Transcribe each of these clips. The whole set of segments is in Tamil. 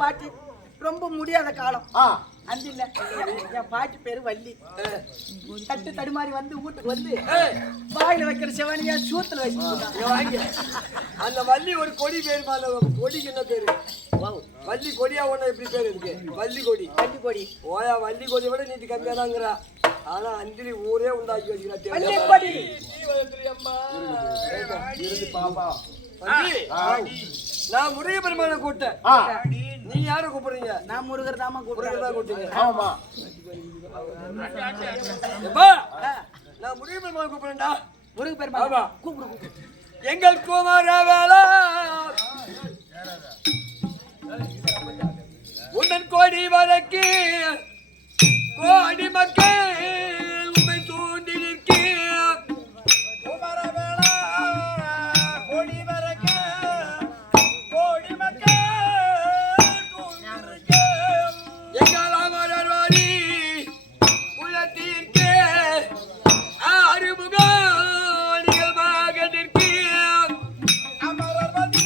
பாட்டி ரொம்ப முடியாத காலம் அந்தில்ல என் பாட்டி பேரு வள்ளி தட்டு தடுமாறி வந்து வீட்டுக்கு வந்து வாயில வைக்கிற செவனியா சூத்துல வச்சு அந்த வள்ளி ஒரு கொடி பேரு கொடிக்கு என்ன பேரு வள்ளி கொடியா ஒண்ணு எப்படி பேரு இருக்கு வள்ளி கொடி ஓயா வள்ளி கொடியை விட நீட்டு கம்மியா தாங்கிறா ஆனா அந்திரி ஊரே உண்டாக்கி வச்சுக்கிறா நான் முருக பெருமான கூட்டேன் நீ யார கூப்பிடுறீங்க நான் முருகர் தாமா கூப்பிடுறீங்க நான் முருக பெருமான கூப்பிடுறேன்டா முருக பெருமா கூப்பிடு எங்கள் குமாரவேலா உன்னன் கோடி வரைக்கு கோடி மக்கள் உண்மை தூண்டி நிற்கிறேன் குமாரவேலா கோடி வரைக்கு கோடி மக்கள் எங்கள் அமரர்வாடி உலகத்திற்கு அறிமுக நிகழ்வாக நிற்கிறேன் அமரர்வாடி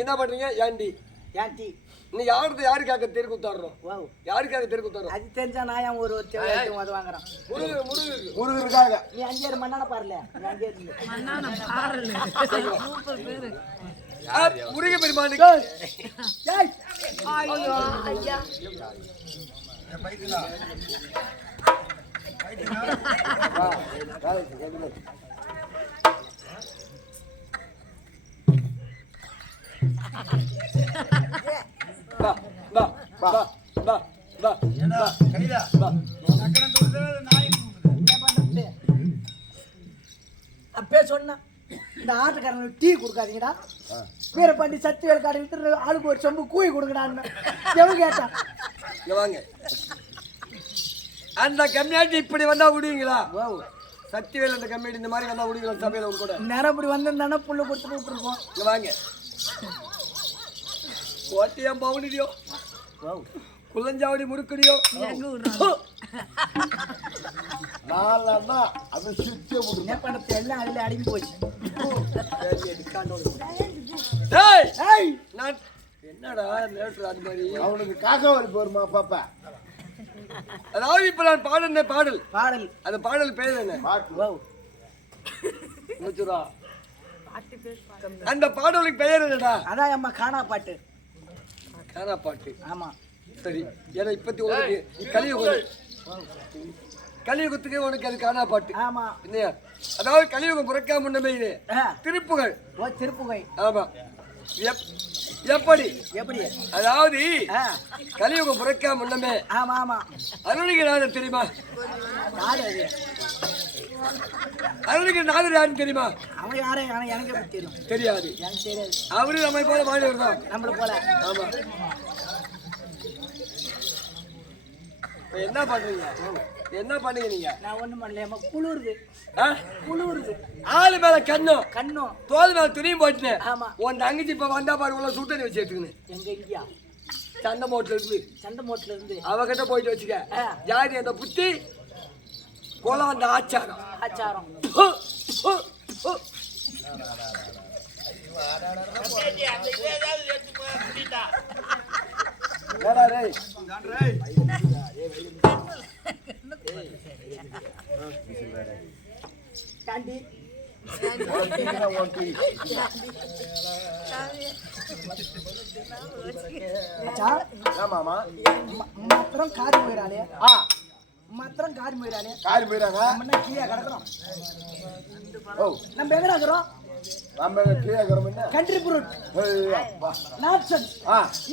என்ன பண்றீங்க நீ யாருக்காக தெரு குத்தாடுறோம் யாருக்காக தெரு குத்தாடுறோம் அது தெரிஞ்சா நான் ஒரு வாங்குறேன் முருகருக்காக நீ 5 மண்ணான பாருல முருக பெருமானுக்கு அப்பே சொன்ன இந்த ஆட்டுக்காரனுக்கு டீ கொடுக்காதீங்கடா வீரபாண்டி சத்திவேல் காடு ஆளுக்கு ஒரு சொம்பு கூய் கொடுங்கடான்னு எவன் கேட்டான் வாங்க அந்த கம்மியாட்டி இப்படி வந்தா விடுவீங்களா சத்திவேல் அந்த கம்மியாட்டி இந்த மாதிரி வந்தா விடுவீங்களா சபையில கூட நேரம் இப்படி வந்திருந்தானா புள்ள கொடுத்து விட்டுருப்போம் இங்க வாங்க கோட்டையம் பவுனியோ குள்ளஞ்சாவடி முறுக்கடியோ அது சுத்தி பணத்தை எல்லாம் அதுல அடங்கி போச்சு என்னடா அது மாதிரி அவனுக்கு காக்காவரி போருமா பாப்பா அதாவது இப்ப நான் பாடல் அந்த பாடல் பேர் என்ன அந்த பாடலுக்கு பெயர் என்னடா அதான் அம்மா காணா பாட்டு ஆமா சரி ஏன்னா இப்பத்தி உனக்கு கலியுகத்துக்கு உனக்கு அது காணா பாட்டு ஆமா இல்லையா அதாவது கலியுகம் புறக்காம முன்னமே இது திருப்புகை ஆமா எப்படி அதாவது கலியுகம் புறக்காம முன்னமே ஆமா ஆமா அருணிகநாதர் தெரியுமா அருணிகநாதர் யாருன்னு தெரியுமா அவன் யாரே எனக்கு தெரியாது அவரு நம்மை போல மாணவர் தான் நம்மள போல ஆமா என்ன பண்றீங்க? என்ன பண்ணீங்க நீங்க? நான் ஒண்ணும் பண்ணலையம்மா, குளிருது குளிருது. ஆளு மேல கண்ணும் கண்ணும் தோல் மேல துணியும் போட்டுனேன். ஆமா. உன் தங்கச்சி இப்ப வந்தா பாரு உள்ள சுட்டணி வச்சு எடுத்துக்கணும். எங்க இங்கயா சண்டை மோட்ல இருந்து சண்டை மோட்ல இருந்து அவகிட்ட போயிட்டு வச்சுக்க. ஜாதி அந்த புத்தி கோலம் அந்த ஆச்சாரம் ஆச்சாரம். காண்டி மாத்திரம் காரி போயிடாலே மாத்திரம் காரி போயிடாலே காரி போயிடாங்க. நம்ம கீழே கிடக்குறோம். ஓ நம்ம எங்க இருக்கிறோம்? நம்ம கீழே இருக்கிறோம். Country brute nonsense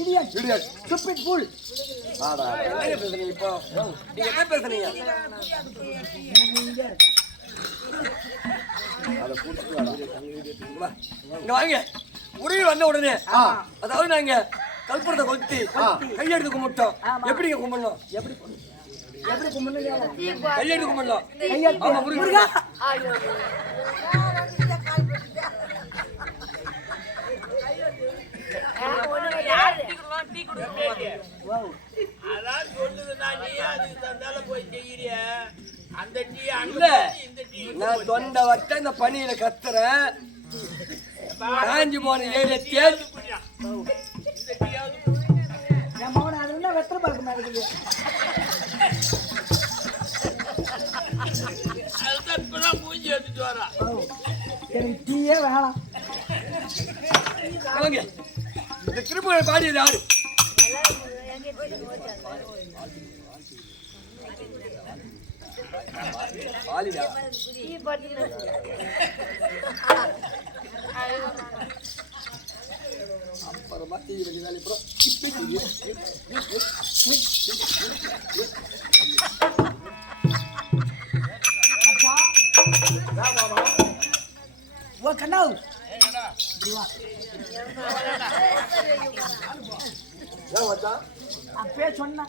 idiot idiot stupid fool. என்ன பேசுறீங்க இப்போ? நீங்க என்ன பேசுறீங்க? இங்க வாங்க. முருகி வந்த உடனே அதாவது நாங்க கல்புரத்தை கொளுத்தி கையெடுத்து கும்பிட்டோம். எப்படிங்க கும்பிடணும்? எப்படி எப்படி கும்பிடணும்? கையெடுத்து கும்பிடணும். கையெடுத்து. ஆமா முருகா. நான் தொண்டை வட்ட இந்த பனியில கத்துறேன். காஞ்சி போன ஏழு தேல் என் மகன் அது என்ன வெத்தலை பழக்கம் இருக்குது. எனக்கு டீயே வேணாம். இந்த திருப்புகழ் பாடியது யாரு? பாலிடா அப்புறமா தீ வெளியாலே அப்புறம் ஓ கண்ணாவு அப்பே சொன்னா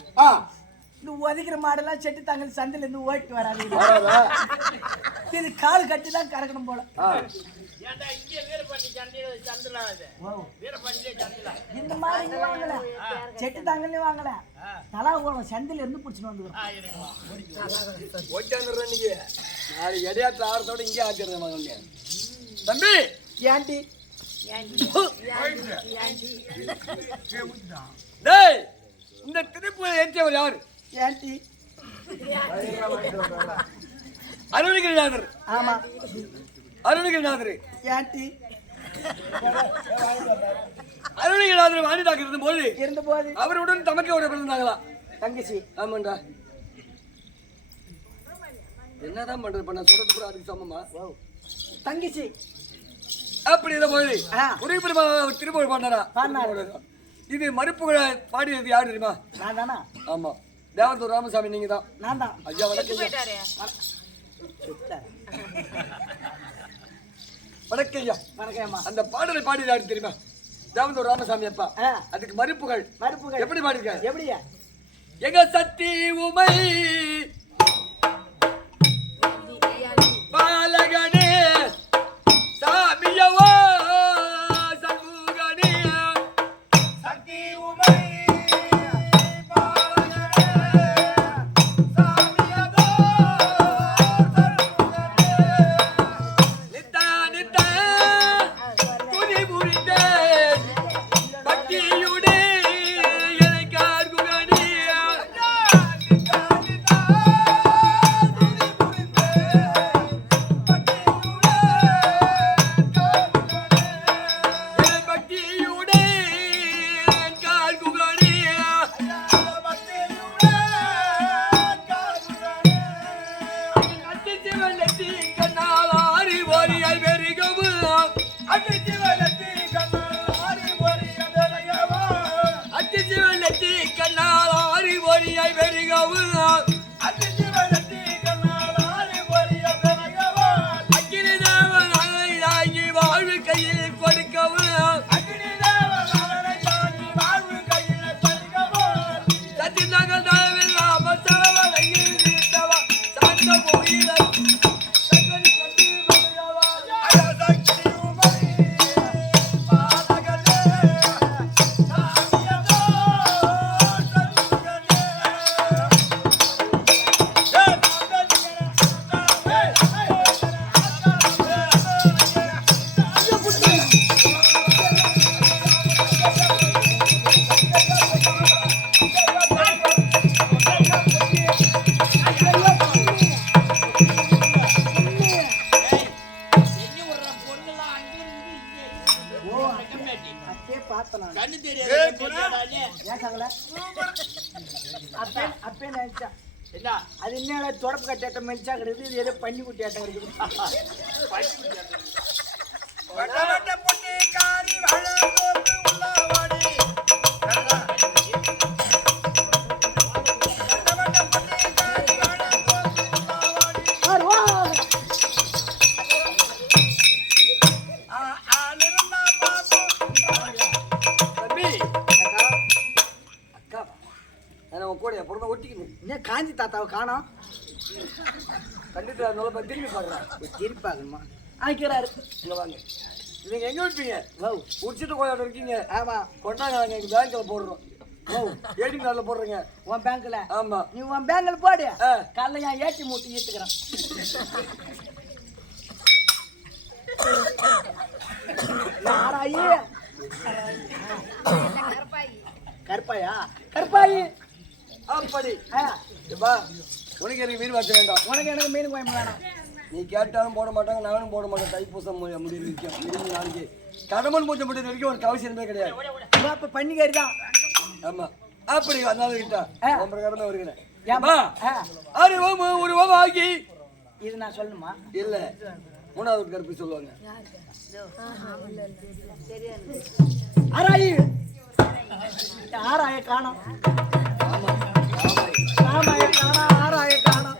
இந்த ஒதுக்கிற மாடெல்லாம் செட்டு தாங்கல் சந்தையில இருந்து ஓட்டு வராது. இது கால் கட்டி தான் கறக்கணும் போல. இந்த மாதிரி வாங்கல செட்டு தாங்கல்ல வாங்கல தலா போகணும் சந்தையில இருந்து பிடிச்சிட்டு வந்துக்கிறோம். எடையாற்று ஆறதோட இங்கே ஆச்சிருந்த மகன் தம்பி ஏன்டி டேய் இந்த திருப்பூரை ஏற்றவர் யாரு? ஏன்டி அருணகிரிநாதர். ஆமா அருணகிரிநாதர் ஏன்டி அருணகிரிநாதர் வாணிடாக்கு இருந்தபோது இருந்தபோது அவருடன் தமக்கையோட பிறந்தாங்களா தங்கச்சி? ஆமாண்டா. என்னதான் பண்றது? பண்ண சொல்றது கூட அதுக்கு சமமா தங்கச்சி அப்படி இருந்த போது குறிப்பிட்ட திருப்பூர் பாண்டாரா? இது மறுப்புகளை பாடியது யாரு தெரியுமா? நான் தானா? ஆமா தேவதூர் ராமசாமி. நீங்க தான். நான் தான். ஐயா வணக்கம். வணக்கம் ஐயா. வணக்கம். அந்த பாடலை பாடியது யாரு தெரியுமா? தேவதூர் ராமசாமி அப்பா. அதுக்கு மறுப்புகள் எப்படி பாடிருக்காரு? எப்படியா? எங்க சக்தி உமை பாலகனே சாமியவோ சண்முகனே சக்தி உமை பாலகனே சாமியவோ சண்முகனே நித்தா நித்தா துணி புரிந்தே பக்தியுடே என்னை கார்குகனே நித்தா நித்தா அப்பே நினைச்சா என்ன அது என்ன தொடப்பு கட்டாட்டம் மெலிச்சா கிடையாது, இது ஏதோ பண்ணி குட்டி ஆட்டம் இருக்குது. என்ன காஞ்சி தாத்தாவை காணோம், கண்டிப்பா நல்லா திரும்பி பாக்குறேன். திருப்பி பார்க்கணுமா? ஆக்கிறாரு. இங்க வாங்க. நீங்க எங்க விற்பீங்க? வௌ. உச்சிட்டு கோயில இருக்கீங்க. ஆமா. கொண்டாங்க எங்க பேங்க்ல போடுறோம். வௌ. ஏடிஎம் கார்டுல போடுறீங்க. உன் பேங்க்ல? ஆமா. நீ உன் பேங்க்ல போடு. காலைல என் ஏடி மூட்டி ஏத்துக்கிறேன். யாராயி? கருப்பாயா? கருப்பாயி. அப்படி. பா உனக்கு எனக்கு மீன் வாக்க வேண்டாம். உனக்கு எனக்கு மீன் குழம்பு வேணாம். நீ கேட்டாலும் போட மாட்டாங்க, நானும் போட மாட்டேன். தைப்பூசம் முடிவு வரைக்கும் முடிஞ்சு நாளைக்கு கடமன் பூஜை முடிஞ்ச வரைக்கும் உனக்கு அவசியமே கிடையாது. அப்ப பன்னிக்கறி தான். ஆமா. அப்படி அதனால கிட்டா உன் பிரகாரமே வருகிறேன். ஏமா? அरे ஒரு ஓம் ஆகி இது நான் சொல்லணுமா? இல்ல மூணாவது கருப்பு சொல்லுவாங்க. ஆராயி. ஆராய காணோம். ராமாய காணோம், ஆராய காணோம்.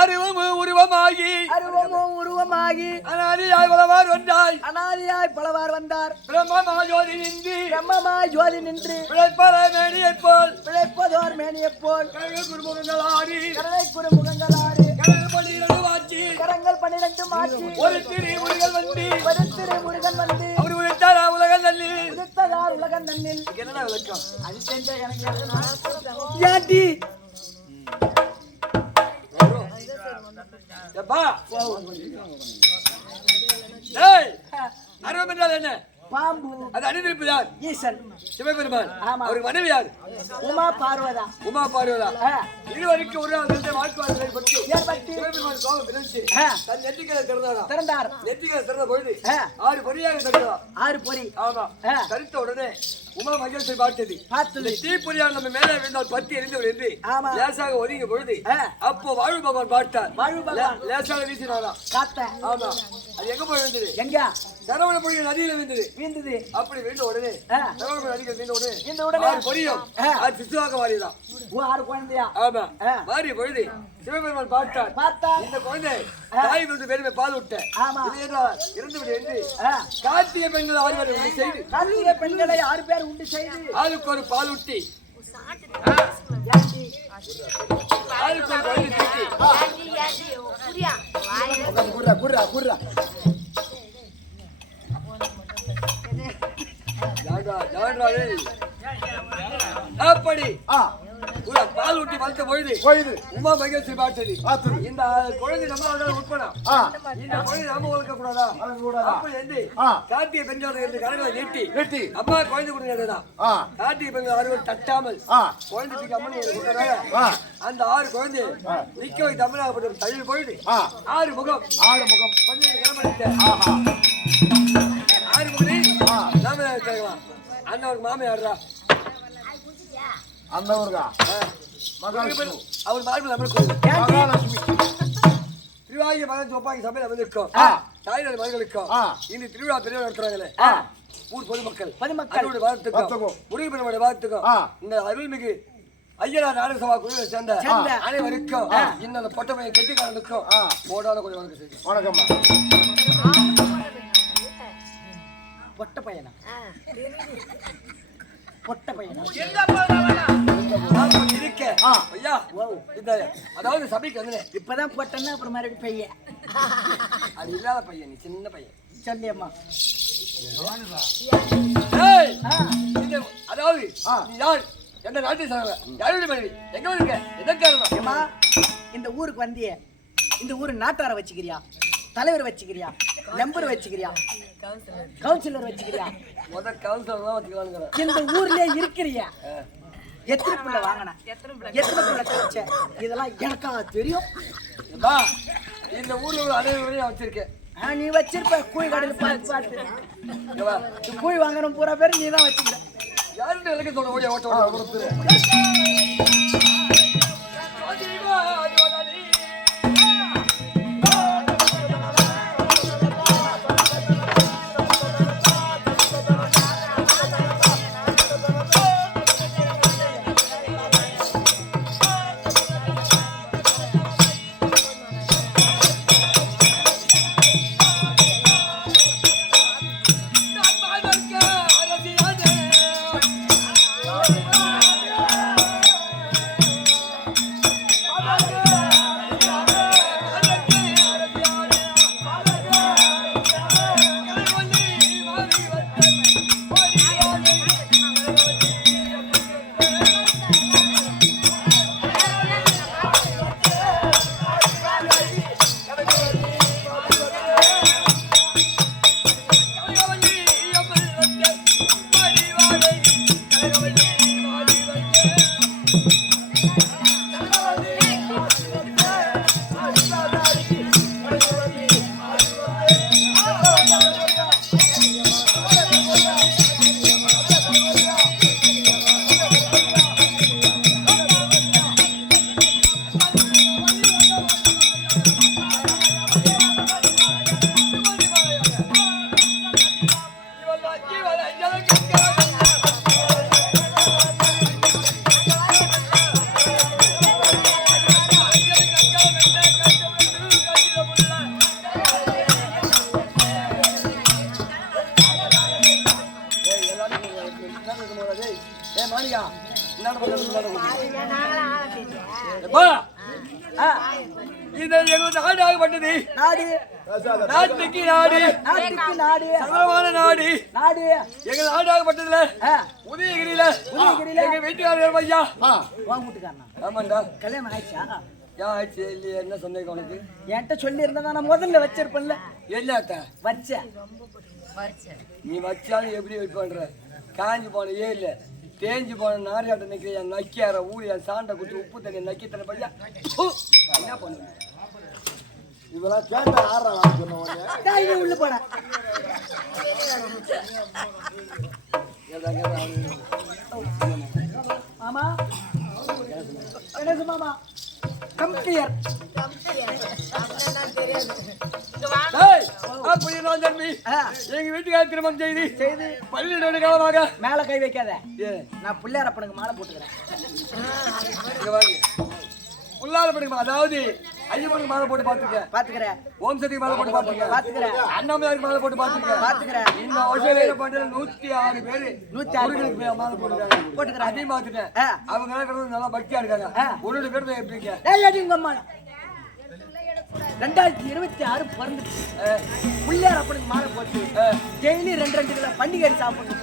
அறிவும் உருவமாகி அருவமும் உருவமாகி அனாதியாய் பலவார் வந்தாய். அனாதியாய் பலவார் வந்தார். பிரம்மமாய் ஜோதி நின்று பிரம்மமாய் ஜோதி நின்று பிழைப்பற மேனியைப் போல் பிழைப்பதோர் மேனியைப் போல் கழகு குருமுகங்கள் ஆடி கரணை குறுமுகங்கள் ஆடி கடல் பள்ளியிலிருந்து வாச்சி கரங்கள் 12 மாற்றி ஒரு திருமுருகன் வந்து ஒரு திருமுருகன் வந்து அவர் உழைத்தார் உலகம் தள்ளி உதித்ததார் உலகம் தன்னில். என்னடா விளக்கம்? அது செஞ்ச எனக்கு ஏட்டி எப்பா டேய் அருவம் என்றால் என்ன? பாம்பு. அது அணிந்திருப்பது யார்? ஈசன் சிவபெருமான். ஆமா. அவருக்கு மனைவி யார்? உமா பார்வதா. உமா பார்வதா. இதுவரைக்கும் ஒரு நாள் வாழ்க்கை பற்றி ஏற்பட்டு சிவபெருமான் கோபம் பிரிஞ்சு தன் நெற்றிகளை திறந்தாரா? திறந்தார். நெற்றிகளை திறந்த பொழுது 6 பொறியாக தடுத்ததா? 6 பொறி. ஆமா. தடுத்த உடனே உமா மகிழ்ச்சி பார்த்தது. பார்த்தது. தீப்பொறியால் நம்ம மேலே விழுந்தால் பத்தி எரிந்தவர் என்று ஆமா. லேசாக ஒதுங்கிய பொழுது அப்போ வாழ்வு பகவான் பார்த்தார். வாழ்வு பகவான் லேசாக வீசினாரா? காத்த. ஆமா. அது எங்க போய் விழுந்தது? எங்க? சரவண பொழிய நதியில விழுந்தது. வீழ்ந்தது. அப்படி விழுந்த உடனே சரவண நதியில் விழுந்த உடனே இந்த உடனே 6 பொறியும் அது சிசுவாக மாறியதான். 6 குழந்தையா? ஆமா. மாறிய பொழுது சிவபெருமான் பார்த்தார். இந்த குழந்தை தாய் வந்து பெருமை பால் விட்ட. ஆமா. இருந்து விடு என்று கார்த்திகை பெண்கள் 6 பேரை உண்டு செய்து கார்த்திகை பெண்களை 6 பேர் உண்டு செய்து ஆளுக்கு ஒரு பால் ஊட்டி ஆளுக்கு ஒரு குழந்தை தூக்கி குர்ரா குர்ரா குர்ரா அப்படி பால் ஊட்டி வளர்த்த பொழுது உமா மகிழ்ச்சி பார்த்தது. இந்த குழந்தை நம்ம உட்படா இந்த குழந்தை நாம வளர்க்க கூடாதா? அப்படி என்று கார்த்திகை பெண்கள் என்று கரங்களை நீட்டி அம்மா குழந்தை கொடுங்க. கார்த்திகை பெண்கள் 6 தட்டாமல் குழந்தைக்கு அம்மன் அந்த 6 குழந்தை நிக்க வை தமிழாகப்பட்ட தள்ளி பொழுது 6 முகம் 6 முகம் கொஞ்சம் கிளம்பிட்ட 6 முகனி நாம கேட்கலாம். அண்ணன் மாமையாடுறா அந்த ஊர்கா அவர் மார்பில் மகாலட்சுமி திருவாயி மகன் சொப்பாக்கி சபையில் வந்திருக்கோம். தாய்நாடு மகன்களுக்கும் இந்த திருவிழா பெரிய நடத்துறாங்களே ஊர் பொதுமக்கள் அதோட வாழ்த்துக்கும் முருகப்பெருமானுடைய வாழ்த்துக்கும் இந்த அருள்மிகு ஐயனார் நாடக சபா குழுவை சேர்ந்த அனைவருக்கும் இந்த பொட்டமையை கெட்டிக்காரனுக்கும் போடாத கொஞ்சம் வணக்கம் செய்யும். வணக்கம்மா. பொட்ட பையனா? பொட்ட பையனா? இருக்க ஐயா அதாவது சபைக்கு வந்து இப்பதான் பொட்டன்னா அப்புறம் மறுபடியும் பையன். அது இல்லாத பையன், நீ சின்ன பையன். சொல்லியம்மா. அதாவது நீ யார்? எந்த நாட்டை சார்ந்த? யாருடைய மனைவி? எங்க இருக்க? எதன் காரணம்? இந்த ஊருக்கு வந்திய இந்த ஊரு நாட்டார வச்சுக்கிறியா? தலைவர் வச்சுக்கிறியா? நம்பர் வச்சுக்கிறியா? கவுன்சிலர் வச்சுக்கிறியா? முதல் கவுன்சிலர் தான் வச்சுக்கலாம்ங்கிற. இந்த ஊர்லயே இருக்கிறியா? எத்தனை பிள்ளை வாங்கின? எத்தனை பிள்ளை கிடைச்ச? இதெல்லாம் எனக்கா தெரியும். இந்த ஊர்ல ஒரு அனைவரையும் வச்சிருக்கேன். நீ வச்சிருப்ப கூழ் கடையில் பார்த்து கூழ் வாங்கணும் பூரா பேர் நீ தான் வச்சுக்கிற. யாருன்னு எனக்கு சொல்ல ஓடிய ஓட்ட கொடுத்துரு நாடாகப்பட்டது நாட்டுக்கு நாடு சமமான நாடு எங்கள் நாடாகப்பட்டதுல உதயகிரியில எங்க வீட்டுக்காரர் ஐயா ஆமாண்டா கல்யாணம் ஆயிடுச்சா ஆயிடுச்சு இல்லையா என்ன சொன்னேன் உனக்கு என்கிட்ட சொல்லி இருந்தா நான் முதல்ல வச்சிருப்பேன்ல எல்லாத்த வச்சேன் நீ வச்சாலும் எப்படி வைப்பன்ற காஞ்சி போன இல்ல தேஞ்சு போன நாரியாட்ட நிக்கிற என் நக்கியார ஊர் என் சாண்டை குத்தி உப்பு தண்ணி நக்கி தண்ணி பையா என்ன பண்ணுங்க இதெல்லாம் கேட்ட ஆடுறான் சொன்ன உள்ள போட மாமா என்ன மாமா கம்பியர் எங்க வீட்டுக்கார திருமணம் செய்து 12 காலமாக மேல கை வைக்காத நான் பிள்ளையாரப்பனுக்கு மாலை போட்டுக்கிறேன் புள்ளாரப்பனுக்கு அதாவது ஐயப்பனுக்கு மாலை போட்டு பாத்துக்கிறேன் ஓம் சக்திக்கு மாலை போட்டு பாத்துக்கிறேன் அண்ணாமலையாருக்கு மாலை போட்டு பாத்துக்கிறேன் இந்த வருஷம் பண்றது 106 பேரு 106 மாலை போட்டுக்கிறேன் அதையும் பாத்துட்டேன் அவங்க நல்லா பக்தியா இருக்காங்க ஒரு பேர் எப்படிங்க உங்க அம்மா 2026 பிறந்துச்சு பிள்ளையார் அப்பனுக்கு மாலை போட்டு டெய்லி 2 கிலோ பண்டிகை சாப்பிடணும்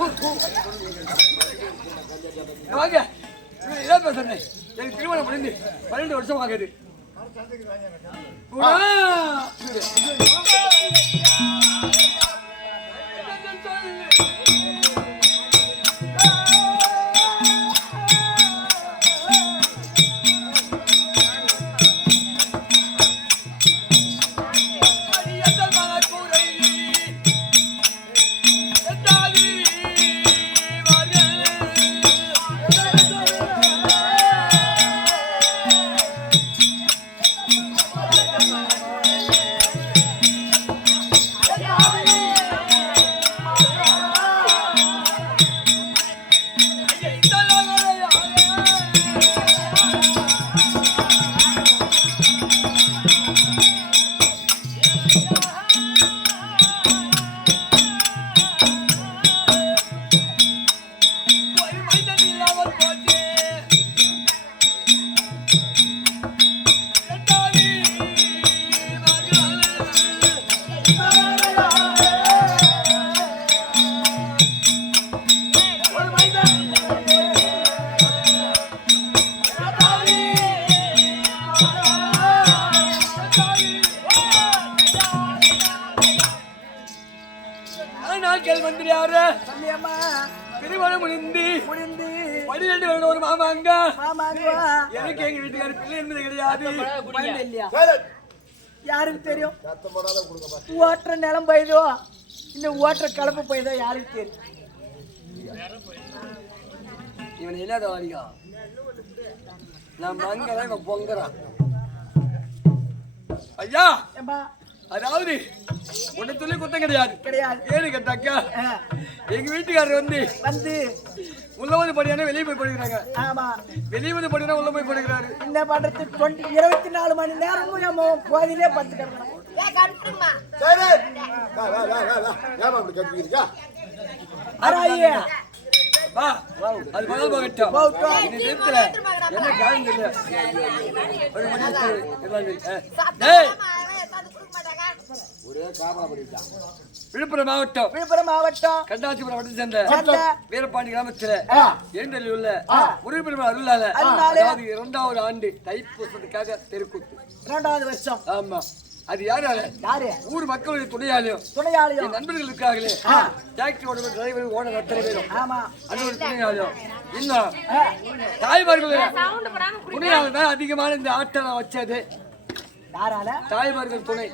வாங்க இதான் பேசுறேன் எனக்கு திருமணம் முடிந்து 12 வருஷம் ஆகுது திருமணம் முடிந்து 12 ஒரு மாமாங்க எனக்கு எங்க வீட்டுக்கார பிள்ளை என்பது கிடையாது. யாருக்கு தெரியும்? ஓட்டுற நிலம் போயதோ இந்த ஓட்டுற கலப்பு போயதோ யாருக்கு தெரியும்? இவன் என்னத வாடியா நான் மங்கதான் இவன் பொங்கறான் ஐயா ஏம்பா அதாவது உன்னை சொல்லி குத்தம் கிடையாது ஏன்னு கேட்டாக்கா எங்க வீட்டுக்காரர் வந்து உள்ள வந்து படியானே வெளியே போய் படிக்கிறாங்க. ஆமா வெளியே வந்து படினா உள்ள போய் படிக்கிறாரு. என்ன பண்றது 24 மணி நேரமும் நம்ம கோயிலே படுத்துக்கிறோம். சரி ஏமா அப்படி கட்டிக்கிறீங்க அராயே வா அது முதல் போகட்டும் இந்த நேரத்துல என்ன காரணம் தெரியல ஒரு மணி டேய் ஒரே காமரா படிச்சா விழுப்புரம் மாவட்டம் கண்டாச்சிபுரம் வட்டத்தை சேர்ந்த வீரபாண்டி கிராமத்துல ஏண்டலி உள்ள முருகப்பெருமாள் அருளால அதாவது 2வது ஆண்டு தைப்பூசத்துக்காக தெருக்கூத்து 2வது வருஷம். ஆமா அது யாரு ஊர் மக்களுடைய துணையாலையும் என் நண்பர்கள் இருக்காங்களே டாக்டர் ஓட டிரைவர் ஓனர் அத்தனை பேரும் அது ஒரு துணையாலையும் இன்னும் தாய்மார்கள் துணையால தான் அதிகமான இந்த ஆட்டை நான் வச்சது தாய்மார்கள் துணை